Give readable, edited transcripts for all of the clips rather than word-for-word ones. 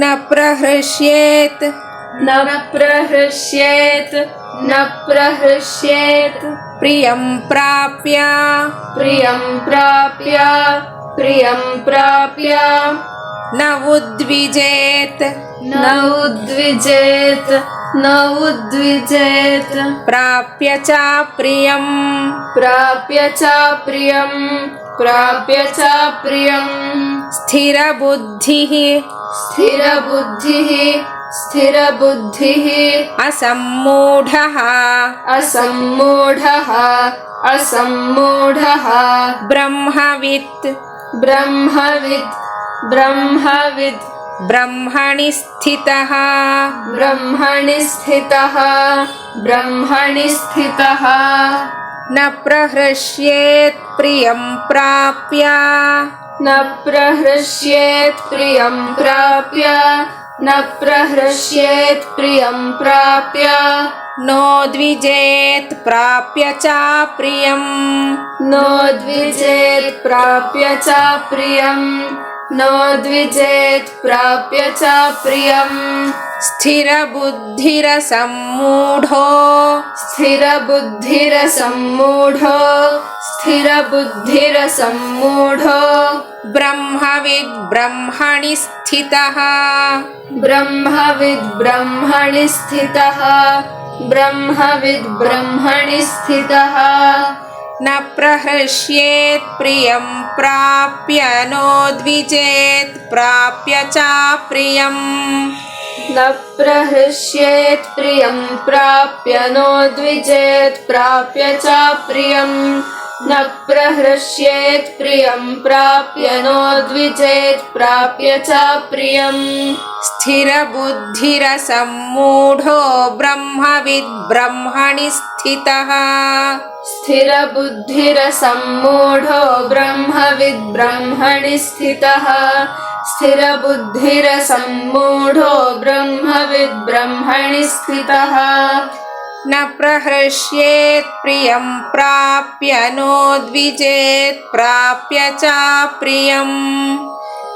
न प्रहृष्येत् न प्रहृष्येत् न प्रहृष्येत् प्रियं प्राप्य प्रियं प्राप्य प्रियं प्राप्य न उद्विजेत् न उद्विजेत् न उद्विजेत् प्राप्य च प्रियं प्राप्य च प्रियं प्राप्य च प्रियं स्थिरबुद्धिः स्थिरबुद्धिः स्थिरबुद्धिः असम्मूढः असम्मूढः असम्मूढः ब्रह्मवित् ब्रह्मविद् ब्रह्मविद् ब्रह्मणि स्थितः ब्रह्मणि स्थितः ब्रह्मणि स्थितः न प्रहृष्येत् प्रियं प्राप्य न प्रहृष्येत् प्रियं प्राप्य न प्रहृष्येत् प्रियं प्राप्य नोद्विजेत् प्राप्य च प्रियं नोद्विजेत् प्राप्य च प्रियं नोद्विजेत् प्राप्य च प्रियं स्थिरबुद्धिरसम्मूढो स्थिरबुद्धिरसम्मूढो स्थिरबुद्धिरसम्मूढो ब्रह्मविद् ब्रह्मणि स्थितः ब्रह्मविद् ब्रह्मणि स्थितः ब्रह्मविद् ब्रह्मणि स्थितः न प्रहृष्येत् प्रियं प्राप्य नोद्विजेत् प्राप्य च प्रियं न प्रहृष्येत् प्रियं प्राप्य नोद्विजेत् प्राप्य च प्रियं न प्रहृष्येत् प्रियं प्राप्य नोद्विजेत् प्राप्य च प्रियं स्थिरबुद्धिरसम्मूढो ब्रह्मविद् ब्रह्मणि स्थितः स्थिरबुद्धिरसम्मूढो ब्रह्मविद् ब्रह्मणि स्थितः स्थिरबुद्धिरसम्मूढो ब्रह्मविद् ब्रह्मणि स्थितः न प्रहृष्येत् प्रियं प्राप्य नोद्विजेत् प्राप्य च प्रियं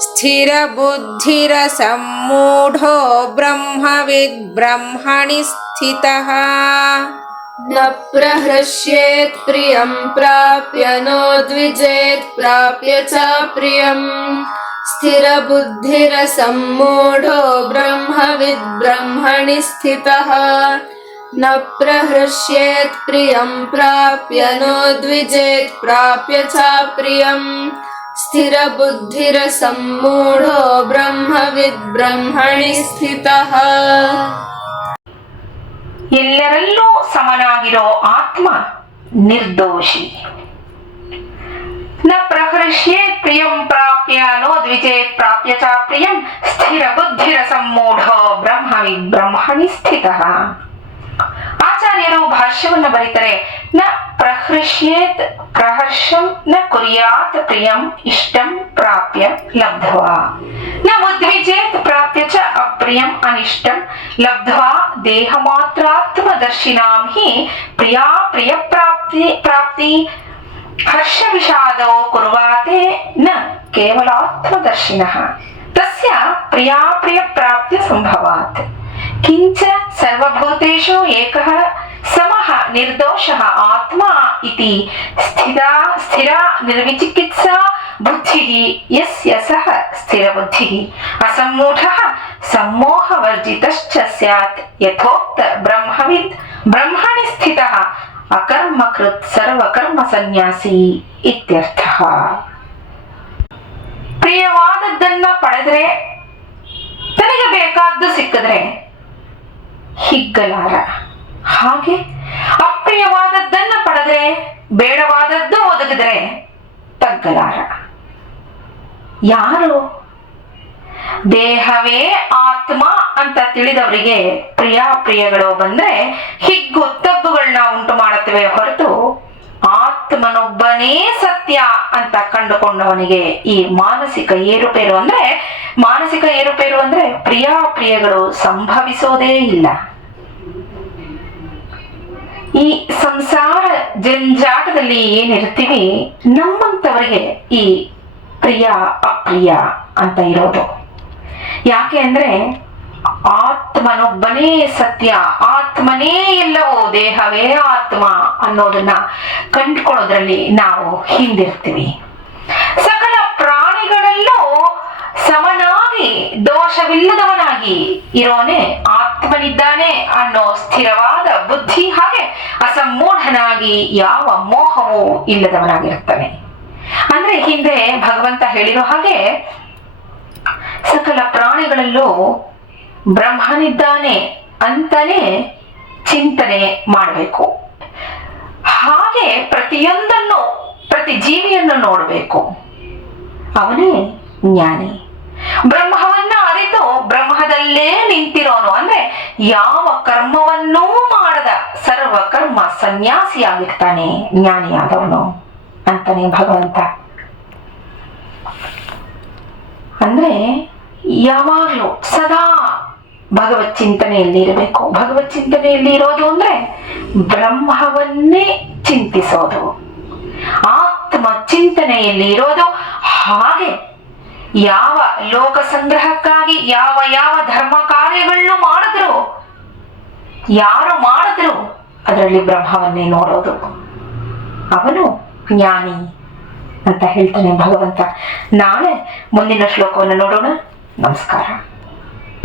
स्थिरबुद्धिरसम्मूढो ब्रह्मविद् ब्रह्मणि स्थितः न प्रहृष्येत् प्रियं प्राप्य नोद्विजेत् प्राप्य च प्रियं स्थिरबुद्धिरसम्मूढो ब्रह्मविद् ब्रह्मणि स्थितः न प्रहृष्येत् प्रियं प्राप्य नोद्विजेत् प्राप्य च प्रियं स्थिरबुद्धिरसम्मूढो ब्रह्मविद् ब्रह्मणि स्थितः ಎಲ್ಲರಲ್ಲೂ ಸಮನಾಗಿರೋ ಆತ್ಮ ನಿರ್ದೋಷಿ. ನ ಪ್ರಹೃಷ್ಯೇತ್ ಪ್ರಿಯಂ ಪ್ರಾಪ್ಯ ನೋದ್ವಿಜೇತ್ ಪ್ರಾಪ್ಯ ಚ ಪ್ರಿಯಂ ಸ್ಥಿರ ಬುದ್ಧಿರ ಸಮ್ಮೂಢೋ ಬ್ರಹ್ಮವಿದ್ ಬ್ರಹ್ಮಣಿ ಸ್ಥಿತಃ. ಆಚಾರ್ಯರು ಭಾಷ್ಯವನ್ನ ಬರೀತಾರೆ, ನ ಪ್ರಹೃಷ್ಯೇತ್ ಪ್ರಹರ್ಷಂ ನ ಕುರ್ಯಾತ್ ಪ್ರಿಯಂ ಇಷ್ಟಂ ಪ್ರಾಪ್ಯ ಲಬ್ಧ್ವಾ ನ ಉದ್ವಿಜೇತ್ ಪ್ರಾಪ್ಯ ಚ ಅಪ್ರಿಯಂ ಅನಿಷ್ಟಂ ಲಬ್ಧ್ವಾ ದೇಹಮಾತ್ರಾತ್ಮದರ್ಶಿನಾಂ ಹಿ ಪ್ರಿಯಾ ಪ್ರಿಯ ಪ್ರಾಪ್ತಿ ಹರ್ಷ ವಿಷಾದೋ ಕುರ್ವಾತೆ ನ ಕೇವಲಾತ್ಮದರ್ಶಿನಃ ತಸ್ಯ ಪ್ರಿಯಾ ಪ್ರಿಯ ಪ್ರಾಪ್ತಿ ಸಂಭವಾತ್. ಕಿಂಚ ಸರ್ವಭೂತೇಷು ಏಕಃ ಸಮಃ ನಿರ್ದೋಷಃ ಆತ್ಮ ಇತಿ ಸ್ಥಿರ ನಿರ್ವಿಚಿಕಿತ್ಸಾ ಬುದ್ಧಿಃ ಯಸ್ಯ ಸಹ ಸ್ಥಿರಬುದ್ಧಿಃ ಅಸಮ್ಮೂಢಃ ಸಮ್ಮೋಹವರ್ಜಿತಶ್ಚ ಸ್ಯಾತ್ ಯಥೋಕ್ತ ಬ್ರಹ್ಮವಿದ್ ಬ್ರಹ್ಮಣಿ ಸ್ಥಿತಃ ಅಕರ್ಮಕೃತ್ ಸರ್ವಕರ್ಮ ಸನ್ಯಾಸಿ ಇತ್ಯರ್ಥಃ. ಪ್ರಿಯವಾದದ್ದನ್ನ ಪಡೆದ್ರೆ, ತನಗೆ ಬೇಕಾದ್ದು ಸಿಕ್ಕಿದ್ರೆ ಹಿಗ್ಗಲಾರ. ಹಾಗೆ ಅಪ್ರಿಯವಾದದ್ದನ್ನ ಪಡೆದ್ರೆ, ಬೇಡವಾದದ್ದು ಒದಗಿದ್ರೆ ತಗ್ಗಲಾರ. ಯಾರು ದೇಹವೇ ಆತ್ಮ ಅಂತ ತಿಳಿದವರಿಗೆ ಪ್ರಿಯಾಪ್ರಿಯಗಳು ಬಂದ್ರೆ ಹಿಗ್ಗು ತಗ್ಗುಗಳನ್ನ ಉಂಟು ಮಾಡುತ್ತವೆ ಹೊರತು ಆತ್ಮನೊಬ್ಬನೇ ಸತ್ಯ ಅಂತ ಕಂಡುಕೊಂಡವನಿಗೆ ಈ ಮಾನಸಿಕ ಏರುಪೇರು ಅಂದ್ರೆ ಪ್ರಿಯಾಪ್ರಿಯಗಳು ಸಂಭವಿಸೋದೇ ಇಲ್ಲ. ಈ ಸಂಸಾರ ಜಂಜಾಟದಲ್ಲಿ ಏನಿರ್ತೀವಿ, ನಮ್ಮಂತವರಿಗೆ ಈ ಪ್ರಿಯ ಅಪ್ರಿಯ ಅಂತ ಇರೋದು. ಯಾಕೆ ಅಂದ್ರೆ ಆತ್ಮನೊಬ್ಬನೇ ಸತ್ಯ, ಆತ್ಮನೇ ಎಲ್ಲವೋ, ದೇಹವೇ ಆತ್ಮ ಅನ್ನೋದನ್ನ ಕಂಡುಕೊಳ್ಳೋದ್ರಲ್ಲಿ ನಾವು ಹಿಂದಿರ್ತೀವಿ. ಸಕಲ ಪ್ರಾಣಿಗಳಲ್ಲೂ ಸಮನಾಗಿ ದೋಷವಿಲ್ಲದವನಾಗಿ ಇರೋನೆ ಆತ್ಮನಿದ್ದಾನೆ ಅನ್ನೋ ಸ್ಥಿರವಾದ ಬುದ್ಧಿ, ಹಾಗೆ ಅಸಮ್ಮೂಢನಾಗಿ ಯಾವ ಮೋಹವೂ ಇಲ್ಲದವನಾಗಿರ್ತಾನೆ. ಅಂದ್ರೆ ಹಿಂದೆ ಭಗವಂತ ಹೇಳಿರೋ ಹಾಗೆ ಸಕಲ ಪ್ರಾಣಿಗಳಲ್ಲೂ ಬ್ರಹ್ಮನಿದ್ದಾನೆ ಅಂತಾನೆ ಚಿಂತನೆ ಮಾಡಬೇಕು. ಹಾಗೆ ಪ್ರತಿಯೊಂದನ್ನು, ಪ್ರತಿ ಜೀವಿಯನ್ನು ನೋಡಬೇಕು. ಅವನೇ ಜ್ಞಾನಿ. ಬ್ರಹ್ಮವನ್ನ ಅರಿತು ಬ್ರಹ್ಮದಲ್ಲೇ ನಿಂತಿರೋನು, ಅಂದ್ರೆ ಯಾವ ಕರ್ಮವನ್ನೂ ಮಾಡದ ಸರ್ವ ಕರ್ಮ ಸನ್ಯಾಸಿಯಾಗಿರ್ತಾನೆ ಜ್ಞಾನಿಯಾದವನು ಅಂತಾನೆ ಭಗವಂತ. ಅಂದ್ರೆ ಯಾವಾಗ್ಲೂ ಸದಾ ಭಗವತ್ ಚಿಂತನೆಯಲ್ಲಿ ಇರಬೇಕು. ಭಗವತ್ ಚಿಂತನೆಯಲ್ಲಿ ಇರೋದು ಅಂದ್ರೆ ಬ್ರಹ್ಮವನ್ನೇ ಚಿಂತಿಸೋದು, ಆತ್ಮ ಚಿಂತನೆಯಲ್ಲಿ ಇರೋದು. ಹಾಗೆ ಯಾವ ಲೋಕ ಸಂಗ್ರಹಕ್ಕಾಗಿ ಯಾವ ಯಾವ ಧರ್ಮ ಕಾರ್ಯಗಳನ್ನು ಮಾಡಿದ್ರು, ಯಾರು ಮಾಡಿದ್ರು ಅದರಲ್ಲಿ ಬ್ರಹ್ಮವನ್ನೇ ನೋಡೋದು. ಅವನು ಜ್ಞಾನಿ ಅಂತ ಹೇಳ್ತಾನೆ ಭಗವಂತ. ನಾಳೆ ಮುಂದಿನ ಶ್ಲೋಕವನ್ನು ನೋಡೋಣ. ನಮಸ್ಕಾರ.